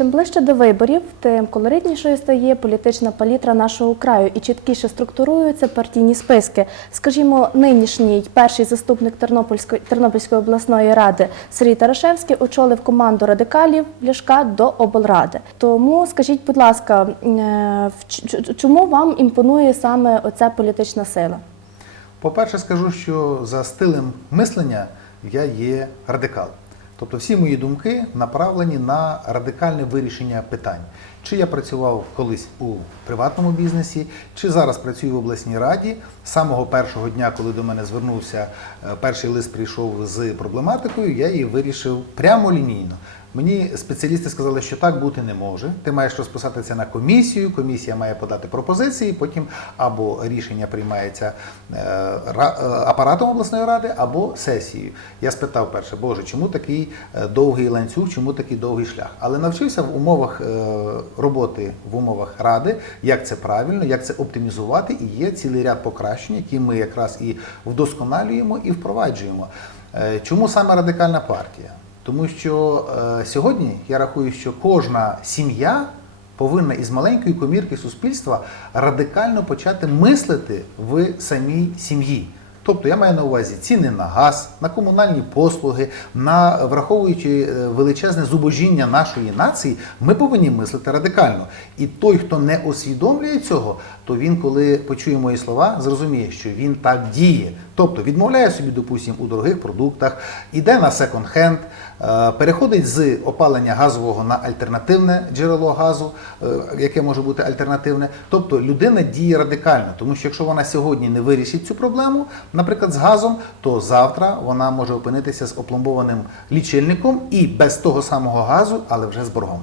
Чим ближче до виборів, тим колоритнішою стає політична палітра нашого краю і чіткіше структуруються партійні списки. Скажімо, нинішній перший заступник Тернопільської Тернопільської обласної ради Сергій Тарашевський очолив команду радикалів Ляшка до облради. Тому скажіть, будь ласка, е, чому вам імпонує саме оця політична сила? По-перше, скажу, що за стилем мислення я є радикал. Тобто всі мої думки направлені на радикальне вирішення питань. Чи я працював колись у приватному бізнесі, чи зараз працюю в обласній раді. З самого першого дня, коли до мене звернувся е, перший лист, прийшов з проблематикою, я її вирішив прямо лінійно. Мені спеціалісти сказали, що так бути не може. Ти маєш розписатися на комісію, комісія має подати пропозиції, потім або рішення приймається е, е, апаратом обласної ради, або сесією. Я спитав перше, Боже, чому такий е, довгий ланцюг, чому такий довгий шлях? Але навчився в умовах роботи в умовах ради, як це правильно, як це оптимізувати, і є цілий ряд покращень, які ми якраз і вдосконалюємо і впроваджуємо. Чому саме радикальна партія? Тому що е, сьогодні я рахую, що кожна сім'я повинна із маленької комірки суспільства радикально почати мислити в самій сім'ї. Тобто я маю на увазі ціни на газ, на комунальні послуги, на враховуючи е, величезне зубожіння нашої нації, ми повинні мислити радикально. І той, хто не усвідомлює цього, то він, коли почує мої слова, зрозуміє, що він так діє. Тобто відмовляє собі, допустимо, у дорогих продуктах, іде на секонд-хенд, переходить з опалення газового на альтернативне джерело газу, е, яке може бути альтернативне. Тобто людина діє радикально, тому що якщо вона сьогодні не вирішить цю проблему, наприклад, з газом, то завтра вона може опинитися з опломбованим лічильником і без того самого газу, але вже з боргом.